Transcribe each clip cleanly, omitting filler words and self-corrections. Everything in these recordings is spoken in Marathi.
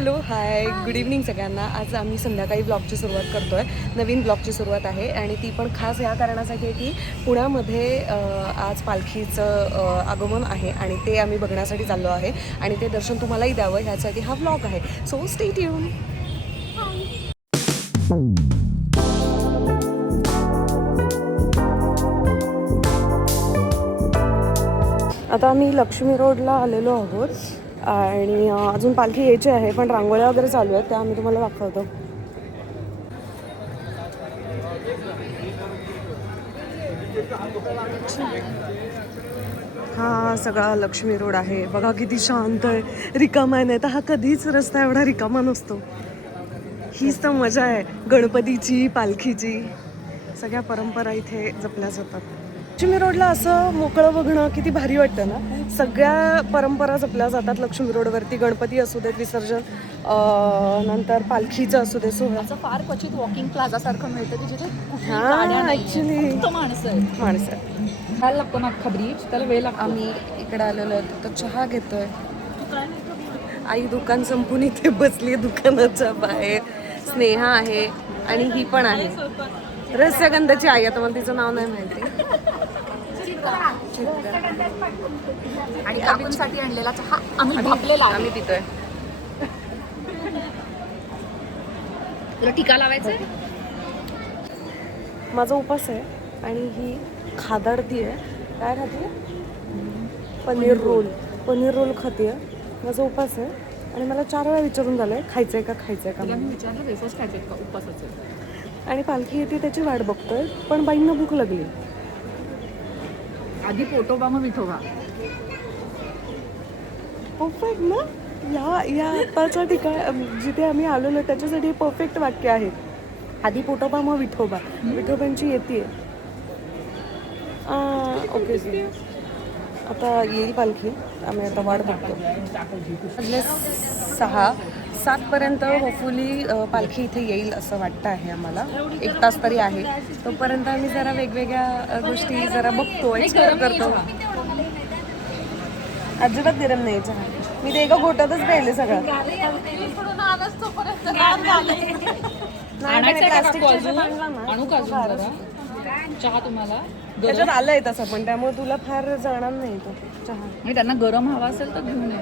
हॅलो हाय गुड इव्हनिंग सगळ्यांना. आज आम्ही संध्याकाळी ब्लॉगची सुरुवात करतो आहे. नवीन ब्लॉगची सुरुवात आहे आणि ती पण खास या कारणासाठी आहे की पुण्यामध्ये आज पालखीचं आगमन आहे आणि ते आम्ही बघण्यासाठी चाललो आहे आणि ते दर्शन तुम्हालाही द्यावं ह्यासाठी हा ब्लॉग आहे. So stay tune. आता आम्ही लक्ष्मी रोडला आलेलो आहोत आणि अजून पालखी यायची आहे पण रांगोळ्या वगैरे चालू आहेत त्या आम्ही तुम्हाला दाखवतो. हा सगळा लक्ष्मी रोड आहे बघा किती शांत आहे, रिकामा नाही तर हा कधीच रस्ता एवढा रिकामा नसतो. हीच तर मजा आहे गणपतीची पालखीची. सगळ्या परंपरा इथे जपल्या जातात. लक्ष्मी रोडला असं मोकळं बघणं किती भारी वाटतं ना. सगळ्या परंपरा जपल्या जातात लक्ष्मी रोडवरती. गणपती असू देत विसर्जन, नंतर पालखीचं असू दे सोहळा. फार क्वचित वॉकिंग प्लाझा सारखं मिळतं की जिथे ऍक्च्युली माणसं काय लागतो ना अख्खा ब्रिज त्याला वेळ लागतो. आम्ही इकडे आलेलो आहोत तर चहा घेतोय. आई दुकान संपून इथे बसली दुकानाच्या बाहेर. स्नेहा आहे आणि ही पण आहे रहस्यगंधाची आई. आता मला तिचं नाव नाही माहिती. आणि काकूंसाठी आणलेला चहा आम्ही पितोय. तुला टीका लावायचंय. माझा उपास आहे आणि ही खादाडती आहे. काय खाते? पनीर रोल खाते. माझा उपास आहे आणि मला 4 वेळा विचारून झालंय खायचंय का मी विचारलं वेफर्स खायचे का उपासाचे. आणि पालखी येते त्याची वाट बघतोय पण बाईंना भूक लागली. आधी पोटोबा मग विठोबा. परफेक्ट ना. या आत्ताच्या ठिकाण जिथे आम्ही आलेलो त्याच्यासाठी परफेक्ट वाक्य आहे. आधी पोटोबा मग विठोबा. विठोबांची येते. ओके आता येईल पालखी. आम्ही आता वाट बघतो. 6-7 होपफुली पालखी इथे येईल असं वाटतं आहे आम्हाला. 1 तास तरी आहे. तोपर्यंत आम्ही जरा वेगवेगळ्या गोष्टी जरा बघतो, एक्सप्लोर करतो. अजिबात गरम नाही चहा. मी ते एका घोटातच प्यायले सगळं. चहा तुम्हाला त्याच्यात आलंय तसं पण त्यामुळे तुला फार जाणार नाही तो चहा. आणि त्यांना गरम हवा असेल तर घेऊन ये.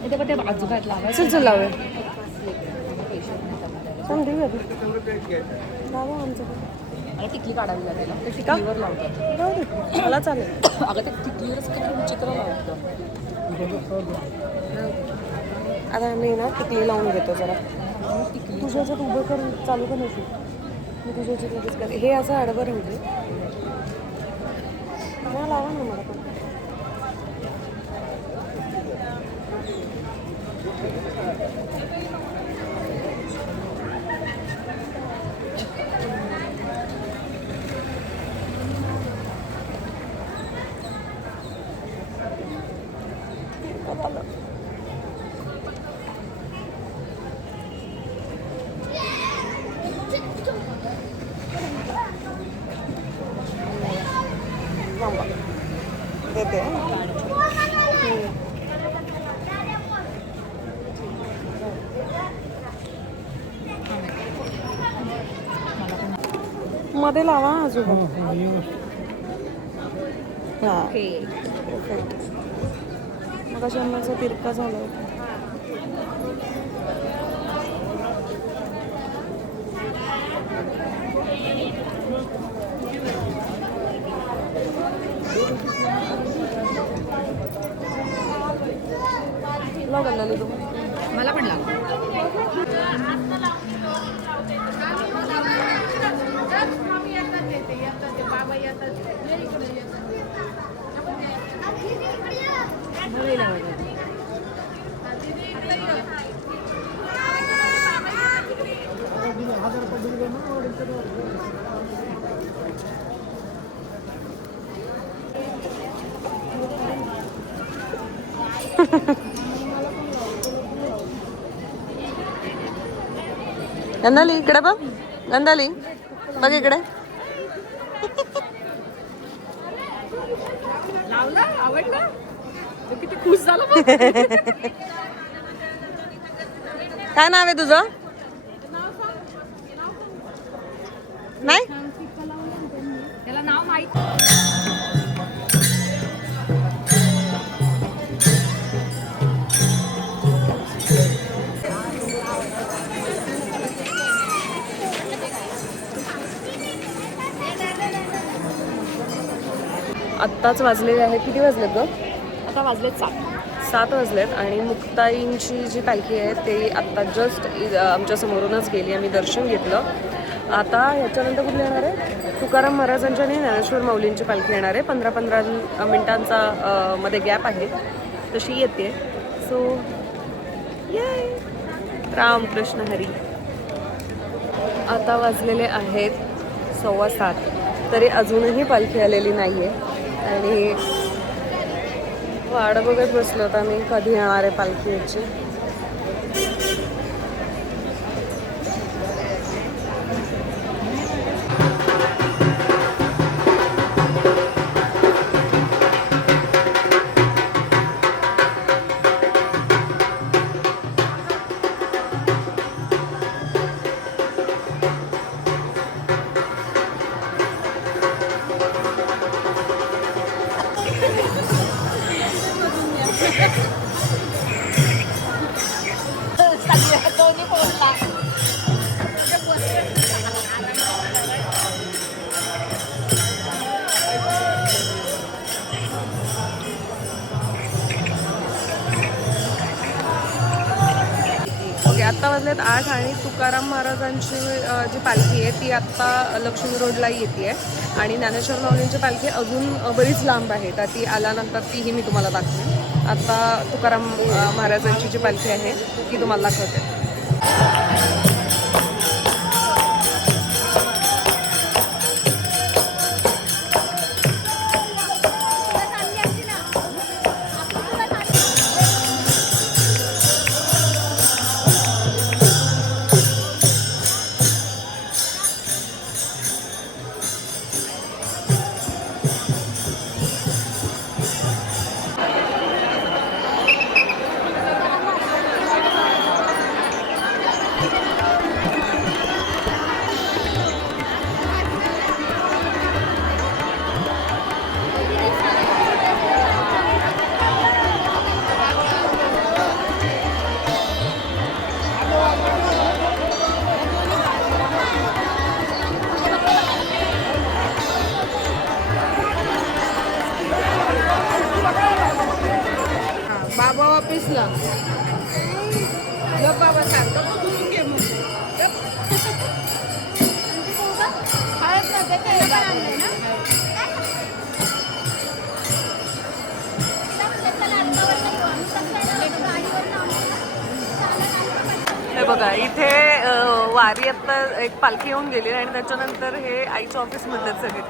ते आजोबात लावायचं. चल लावूया. सांग देऊया लावा आमचं. मला टिकली काढावी लागेल. ते टिका? टिकलीवर लावतात. मला चालेल. अगं ते टिकलीवरच किती विचित्र लावतं. आता आम्ही ना टिकली लावून घेतो जरा. तुझ्या जर उभं करून चालू का नसेल मी तुझ्या लगेच कर. हे असं आडवं राहू दे. मला लावा ना मला पण. देते मध्ये लावा आजोबा. हां परफेक्ट. मग अशा माझा तिरका झाला होता. मला पण लागलं. गंधाली इकडे बघ. गंधाली बघ इकडे. लावला आवडला किती खुश झाला. काय नाव आहे तुझं? नाही त्याला नाव माहित. आत्ताच वाजलेले आहेत. किती वाजलेत ग? आता वाजलेत 7. 7 वाजलेत आणि मुक्ताईंची जी पालखी आहे ते आत्ता जस्ट आमच्या समोरूनच गेली. आम्ही दर्शन घेतलं. आता ह्याच्यानंतर कुठली येणार आहे? तुकाराम महाराजांच्या आणि ज्ञानेश्वर माऊलींची पालखी येणार आहे. 15-15 मिनिटांचा मध्ये गॅप आहे, तशी येते. सो ये रामकृष्ण हरी. आता वाजलेले आहेत 6:15 तरी अजूनही पालखी आलेली नाही आहे आणि वाट बघत बसलो होतो आम्ही कधी येणार आहे पालखी याची. ओके, आत्ता वाजलेत 8 आणि तुकाराम महाराजांची जी पालखी आहे ती आत्ता लक्ष्मी रोडला येते आहे आणि ज्ञानेश्वर माऊलींची पालखी अजून बरीच लांब आहे. तर ती आल्यानंतर तीही मी तुम्हाला दाखवेन. आता तुकाराम महाराजांची जी पालखी आहे ती तुम्हाला दाखवते. बाबा ऑफिसला बाबा सांगतो घे मग. हे बघा इथे वारी आता एक पालखी येऊन गेली आणि त्याच्यानंतर हे आईच्या ऑफिसमधले सगळे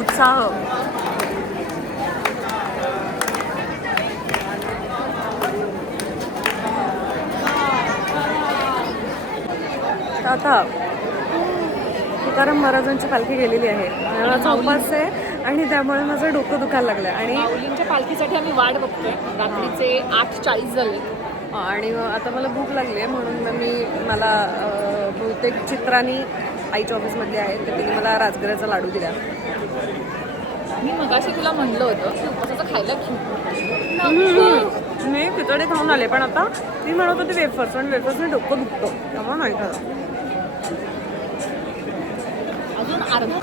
उत्साह. आता तुकाराम महाराजांची पालखी गेलेली आहे. माझा उपास आहे आणि त्यामुळे माझं डोकं दुखायला लागलं आणि माऊलींच्या पालखीसाठी आम्ही वाट बघतोय. रात्रीचे 8:40 झाले आणि आता मला भूक लागली आहे म्हणून मला बहुतेक चित्रानी आईच्या ऑफिसमधली आहे तर तिने मला राजगिऱ्याचा लाडू दिला. मी मगाशी तुला म्हणलं होतं की उपवासाचं खायला घेऊ. मी खिचडी खाऊन आले पण आता मी म्हणत होते वेफर्स पण वेफर्सने डोकं दुखतो त्यामुळे नाही खाल्लं. अजून अर्धा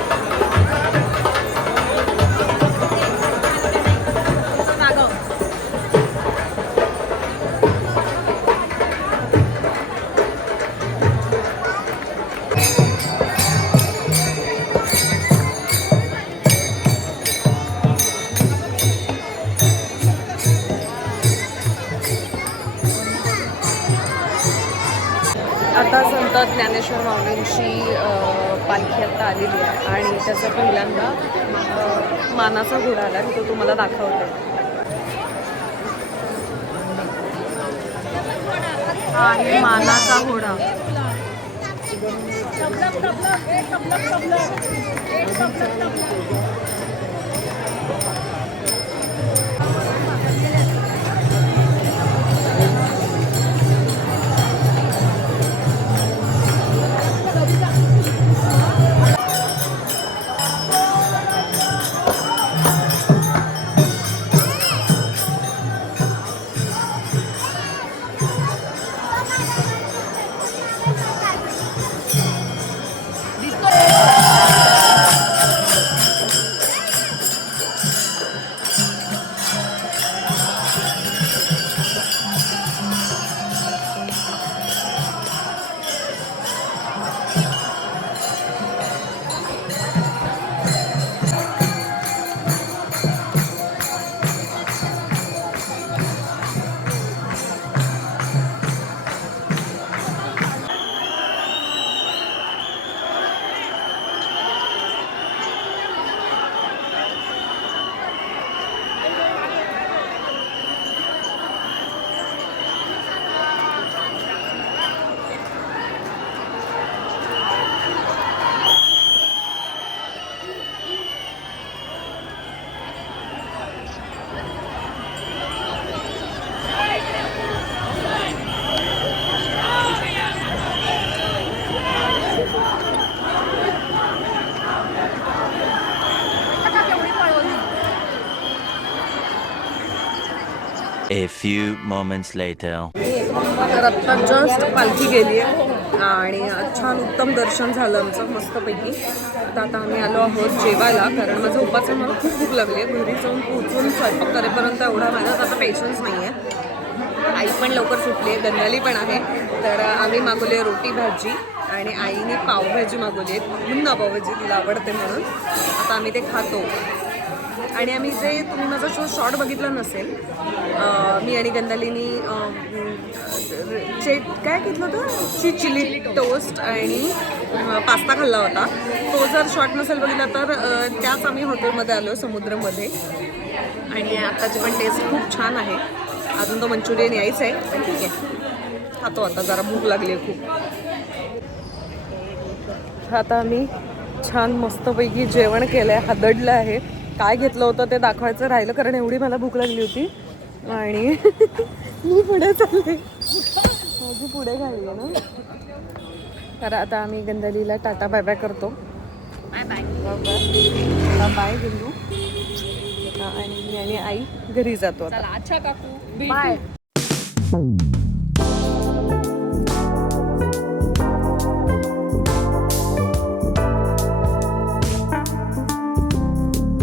आता संत ज्ञानेश्वर माऊलींची पालखी आता आलेली आहे आणि त्याचा पहिल्यांदा मानाचा घोडा आला तो तुम्हाला दाखवते. हा आहे मानाचा घोडा. A few moments later. तर आत्ता जस्ट पालखी गेली आहे आणि छान उत्तम दर्शन झालं आमचं मस्तपैकी. तर आता आम्ही आलो आहोत जेवायला, कारण माझं उपास मला खूप भूक लागली आहे. घरी जाऊन पोहोचून स्वयंपाक करेपर्यंत एवढा माझ्यात आता पेशन्स नाही आहे. आई पण लवकर सुटली आहे, दंगाली पण आहे. तर आम्ही मागवली रोटी भाजी आणि आईने पावभाजी मागवली आहे, पुन्हा पावभाजी तिला आवडते म्हणून. आता आम्ही ते खातो. आणि आम्ही जे तुम्ही माझा शॉर्ट बघितला नसेल, मी आणि गंधालीनी काय घेतलं होतं, चिली टोस्ट आणि पास्ता खाल्ला होता. तो जर शॉर्ट नसेल बघितला तर त्याच आम्ही हॉटेलमध्ये आलो समुद्रमध्ये. आणि आत्ताची पण टेस्ट खूप छान आहे. अजून तो मंचुरियन यायचं आहे, पण ठीक आहे खातो आता, जरा भूक लागली आहे खूप. आता आम्ही छान मस्तपैकी जेवण केलं आहे, हादडलं आहे. काय घेतलं होतं ते दाखवायचं राहिलं, कारण एवढी मला भूक लागली होती. आणि मी पुढे चालले, माझी पुढे खाल्ली ना. तर आता आम्ही गंधालीला टाटा बाय बाय करतो. बाय बाय बाय गंदू. आणि मी आणि आई घरी जातो आता. अच्छा काकू बाय.